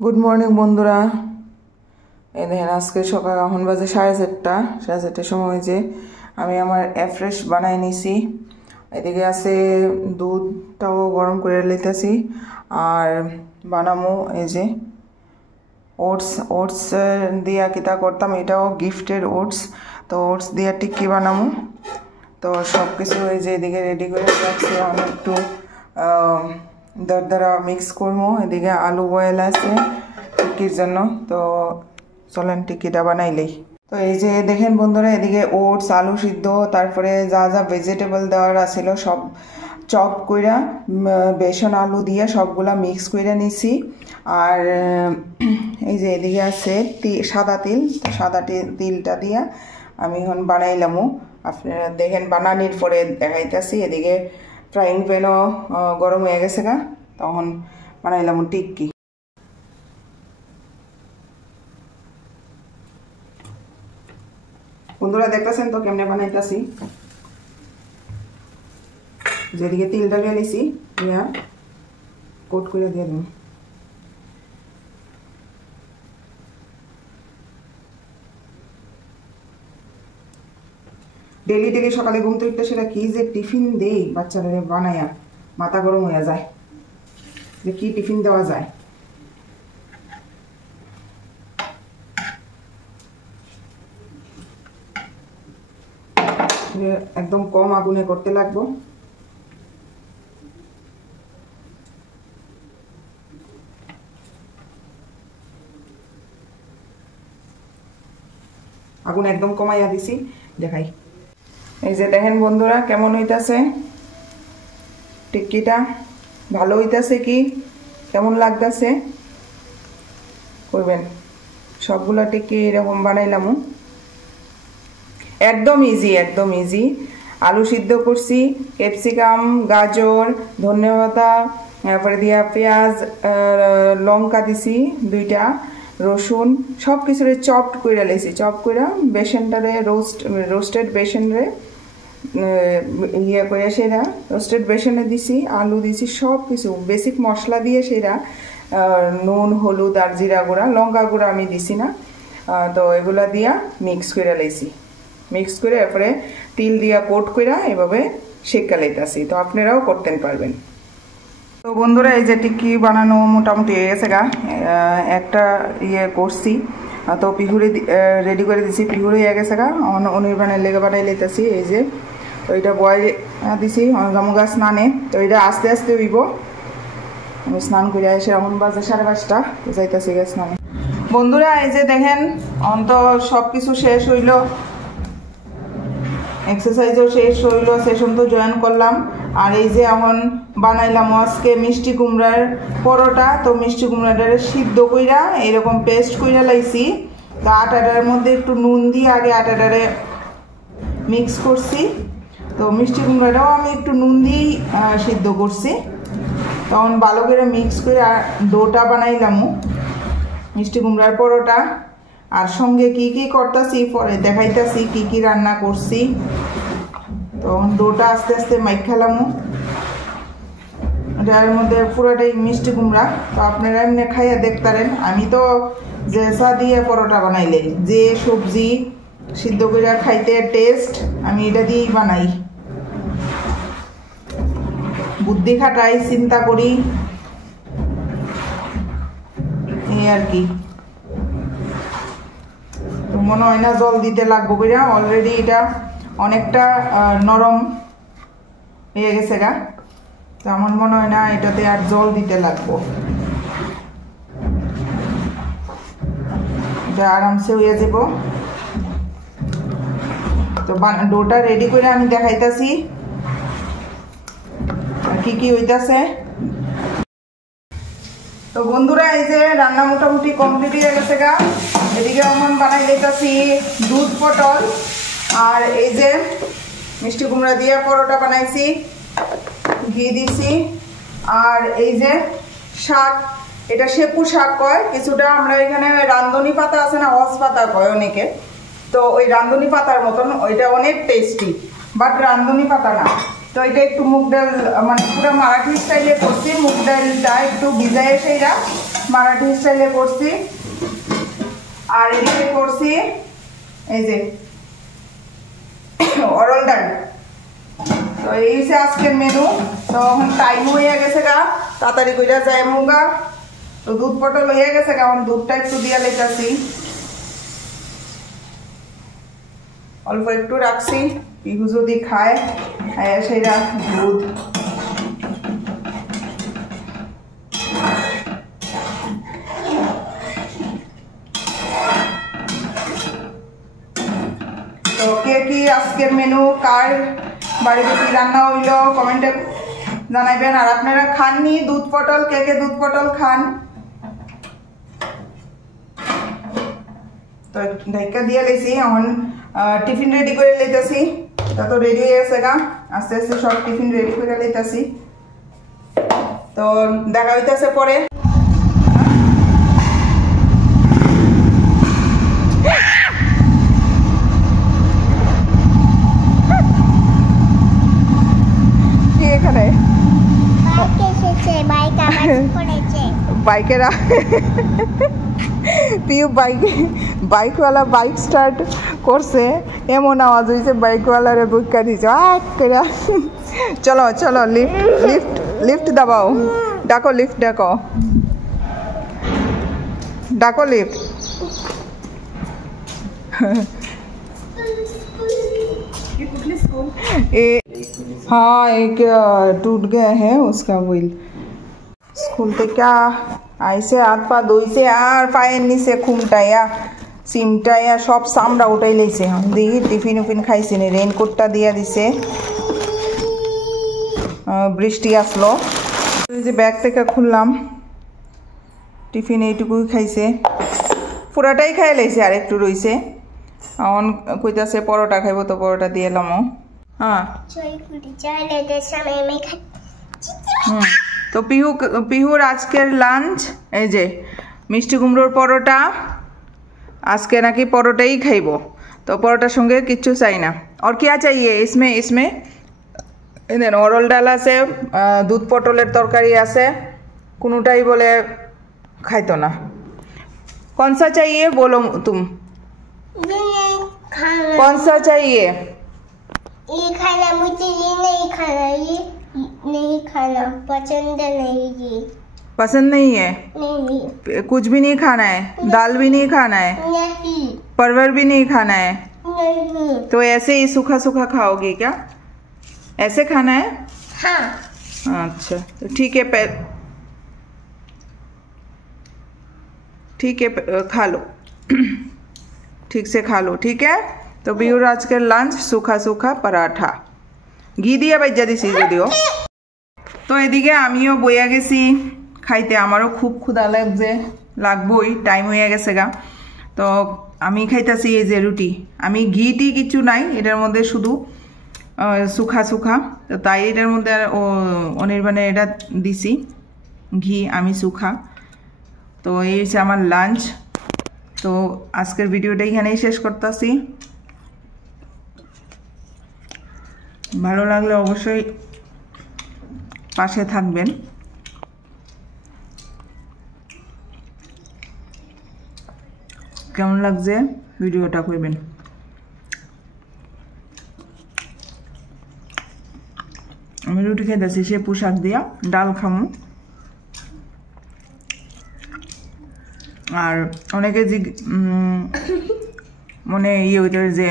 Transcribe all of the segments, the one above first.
Good morning বন্ধুরা। এই দেখেন আজকে সকাল এখন বাজে 4:30 সময় হয়েছে। আমি আমার এফ্রেশ বানাই নিছি। এদিকে আছে দুধটাও গরম করে লইতেছি আর বানামো এই যে ওটস দিয়া কিতা করতাম, এটাও গিফটের ওটস। তো ওটস দিয়া টিক্কি বানামো। তো সব কিছু এই যে এদিকে রেডি করে রাখছি। আমি একটু দরদরা মিক্স করবো। এদিকে আলু বয়েল আছে টিক্কির জন্য। তো চলেন টিক্কিটা বানাইলেই। তো এই যে দেখেন বন্ধুরা, এদিকে ওটস, আলু সিদ্ধ, তারপরে যা যা ভেজিটেবল দেওয়ার আছিল সব চপ কইরা বেসন আলু দিয়ে সবগুলা মিক্স কইরা নিছি। আর এই যে এদিকে আছে সাদা তিলটা দিয়া আমি এখন বানাইলামও। আপনারা দেখেন বানানির পরে দেখাইতেছি। এদিকে ফ্রাইং প্যানও গরম হয়ে গেছে গা, তখন বানাইলাম টিক্কি। বন্ধুরা দেখতেছেন তো কেমনে বানাইতেছি। যেদিকে তিলটা গেলিছি ইয়া কোট করে দিয়ে দেব। ডেলি সকালে ঘুম থেকে উঠতে সেটা কি যে টিফিন দেই বাচ্চাদের বানাইয়া মাথা গরম হয়ে যায় যে কি টিফিন দেওয়া যায়। একদম কম আগুনে করতে লাগবো। আগুন একদম কমাইয়া দিছি, দেখাই। এই যে দেখেন বন্ধুরা কেমন হইতাছে টিক্কিটা। ভালো হইতাছে কি কেমন লাগতেছে করবেন। সবগুলা টিক্কি এরকম বানাইলাম। একদম ইজি। আলু সিদ্ধ করছি, ক্যাপসিকাম, গাজর, ধনেপাতা, তারপরে দিয়া পেঁয়াজ, লঙ্কা দিছি 2টা, রসুন, সব কিছুরে চপড করে লেছি। চপ করে বেসনটারে রোস্টেড বেসনরে ইয়ে করে সেরা রোস্টেড বেসনে দিছি, আলু দিছি, সব কিছু বেসিক মশলা দিয়ে সেরা নুন, হলুদ আর জিরা গুঁড়া, লঙ্কা গুঁড়া আমি দিছি না। তো এগুলা দিয়া মিক্স করে লেছি। মিক্স করে এরপরে তিল দিয়া কোট করে এভাবে সেকা লইতাছি। তো আপনারাও করতে পারবেন। তো বন্ধুরা এই যে টিক্কি বানানো মোটামুটি হয়ে গেছে গা। একটা ইয়ে করছি, তো পিহুরে রেডি করে দিছি। পিহুরে হয়ে গেছে গা, অনির্বাণের লেগে বানাই লইতেছি। এই যে তো এটা বয়েল দিছি গামুগা স্নানে। তো এটা আস্তে আস্তে হইব। আমি স্নান করে এসে এমন বাজে 5:30, তো যাইতেছি গে স্নানে। বন্ধুরা এই যে দেখেন অন্ত সব কিছু শেষ হইল, এক্সারসাইজও শেষ হইল, সেশন তো জয়েন করলাম। আর এই যে এখন বানাইলাম আজকে মিষ্টি কুমড়ার পরোটা। তো মিষ্টি কুমড়াটা সিদ্ধ কইরা এরকম পেস্ট কইরা লাইছি। তো আটাটার মধ্যে একটু নুন দিয়ে আগে আটাটারে মিক্স করছি। তো মিষ্টি কুমড়াটাও আমি একটু নুন দিয়েই সিদ্ধ করছি। তখন ভালো করে মিক্স করে ডোটা বানাইলাম মিষ্টি কুমড়ার পরোটা। আর সঙ্গে কি কি করতেছি পরে দেখাইতেছি কি কি রান্না করছি। তখন ডোটা আস্তে আস্তে মাইখালাম। এটার মধ্যে পুরোটাই মিষ্টি কুমড়া। তো আপনারা এমনি খাইয়া দেখতারেন। আমি তো জেসা দিয়ে পরোটা বানাইলে যে সবজি সিদ্ধ করে খাইতে টেস্ট, আমি এটা দিয়েই বানাই। বুদ্ধি খাটাই, চিন্তা করি, এই আর কি। তো মনে হয় না জল দিতে লাগবো কইরা, অলরেডি এটা অনেকটা নরম হয়ে গেছে গা। তো আমার মনে হয় না এটাতে আর জল দিতে লাগবো, এটা আরামসে হয়ে যাব। তো ডোটা রেডি করে আমি দেখাইতাছি কি কি হইতাছে। তো বন্ধুরা এই যে রান্না মোটামুটি কমপ্লিট হয়ে গেছে গা। এদিকে এখন বানাই দিতেছি দুধ পটল। আর এই যে মিষ্টি কুমড়া দিয়ে পরোটা বানাইছি, ঘি দিছি। আর এই যে শাক, এটা সেপু শাক কয় কিছুটা, আমরা এখানে রান্ধনি পাতা আছে না, হস পাতা কয় অনেকে। তো ওই রান্ধনি পাতার মতন, ওইটা অনেক টেস্টি, বাট রান্ধনি পাতা না। তো এটা একটু মুগ ডাল মানে পুরো মারাঠি স্টাইলে করছি। মুগ ডালটা একটু ভিজায় সেইরা মারাঠি স্টাইলে করছি। আর এদিকে করছি এই যে অরল ডাল। তো এই হচ্ছে আজকের মেনু। তো এখন টাইম হয়ে গেছে গা, তাড়াতাড়ি কইরা যায় মুগা। তো দুধ পটল হয়ে গেছে গা, এখন দুধটা একটু দিয়া লেটাছি, অল্প একটু রাখছি, পিহু যদি খায় সেটা দুধ। তো কে কি আজকের মেনু, কার বাড়িতে কি রান্না হইলো কমেন্টে জানাইবেন। আর আপনারা খাননি দুধ পটল, কে কে দুধ পটল খান? তো ঢাকা দিয়ে লেছি, এখন টিফিন রেডি করে লইতেছি। তা তো রেডি হয়ে গেছে গা, আস্তে আস্তে সব টিফিন রেডি করে লইতেছি। তো দেখা হইতেছে পরে। এখানে বাইকেরা পিউ বাইকওয়ালা বাইক স্টার্ট করছে, এমন আওয়াজ হয়েছে বাইকওয়ালারে বুক্কা দিয়েছে। চলো চলো লিফট লিফট দাবাও, ডাকো লিফট, ডাকো ডাকো লিফট। हाँ एक टूट गया है उसका व्हील। स्कूल से क्या आइसे हाथ पा धोइसे আর পায়ের নিচে খুমটাইয়া সিমটাইয়া সব সামরা উঠাই লইছে। দেখি টিফিন উফিন খাইছে নি, রেইনকোটটা দিয়া দিছে, বৃষ্টি আসলো। এই যে ব্যাগ থেকে খুললাম, টিফিন এইটুকুই খাইছে, পুরাটাই খাই লাইছে, আর একটু রইছে। এখন কইতাছে পরোটা খাইব, তো পরোটা দিয়ে এলামও। হ্যাঁ তো পিহুর আজকের লাঞ্চ এই যে মিষ্টি কুমড়োর পরোটা। আজকে নাকি পরোটাই খাইব, তো পরোটার সঙ্গে কিচ্ছু চাই না। আর क्या चाहिए इसमें দেন অরল ডাল আছে, দুধ পটলের তরকারি আছে, কোনোটাই বলে খাইতো না। कौन सा चाहिए बोलो तुम, कौन सा चाहिए? ये खाना मुझे, ये नहीं खाना, ये नहीं खाना, पसंद नहीं, ये पसंद नहीं है? नहीं, कुछ भी नहीं खाना है? दाल भी नहीं खाना है? नहीं, परवर भी नहीं खाना है? नहीं। तो ऐसे ही सूखा सूखा खाओगे क्या? ऐसे खाना है? हाँ। अच्छा तो ठीक है, ठीक है खा लो, ठीक से खा लो, ठीक है। तो बिहुर आज के लंच सूखा सूखा पराठा, घी দিয়ে বাইজা দিছি যদিও। তো এদিকে আমিও বইয়া গেছি খাইতে, আমারও খুব ক্ষুধা লাগবই, টাইম হয়ে গেছে গা। তো আমি খাইতেছি এই যে রুটি, আমি ঘি কিছু নাই এটার মধ্যে, শুধু সুখা সুখা। তো তাই এটার মধ্যে অনির্বাণে এটা দিছি ঘি, আমি সুখা। তো এই হচ্ছে আমার লাঞ্চ। তো আজকের ভিডিওটা এখানেই শেষ করতেছি। ভালো লাগলে অবশ্যই পাশে থাকবেন। কেমন লাগছে ভিডিওটা কইবেন। আমি রুটি খাইতেছি, সে পোশাক দিয়া ডাল খামু। আর অনেকে মনে ইয়ে হইতে যে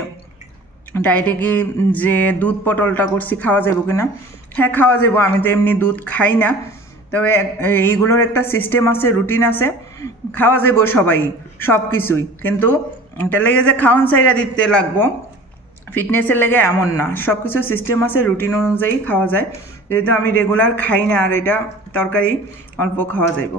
ডায়েটে কি যে দুধ পটলটা করছি খাওয়া যাবো কিনা। হ্যাঁ খাওয়া যাবো, আমি তো এমনি দুধ খাই না, তবে এইগুলোর একটা সিস্টেম আছে, রুটিন আছে, খাওয়া যাবো সবাই সব কিছুই। কিন্তু এটা লেগে যে খাওয়ান সাইডা দিতে লাগবো ফিটনেসের লেগে এমন না, সব কিছু সিস্টেম আছে, রুটিন অনুযায়ী খাওয়া যায়। যেহেতু আমি রেগুলার খাই না, আর এটা তরকারি অল্প খাওয়া যাইব।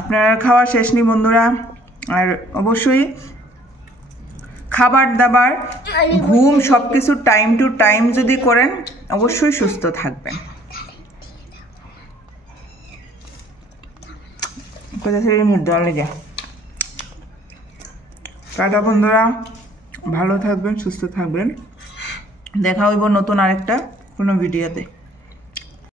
আপনারা খাওয়া শেষ নি বন্ধুরা। আর অবশ্যই খাবার দাবার ঘুম সবকিছু টাইম টু টাইম যদি করেন অবশ্যই সুস্থ থাকবেন। কোথা থেকে মুখ দেওয়া লেগে টাটা বন্ধুরা, ভালো থাকবেন, সুস্থ থাকবেন। দেখা হইব নতুন আরেকটা কোনো ভিডিওতে।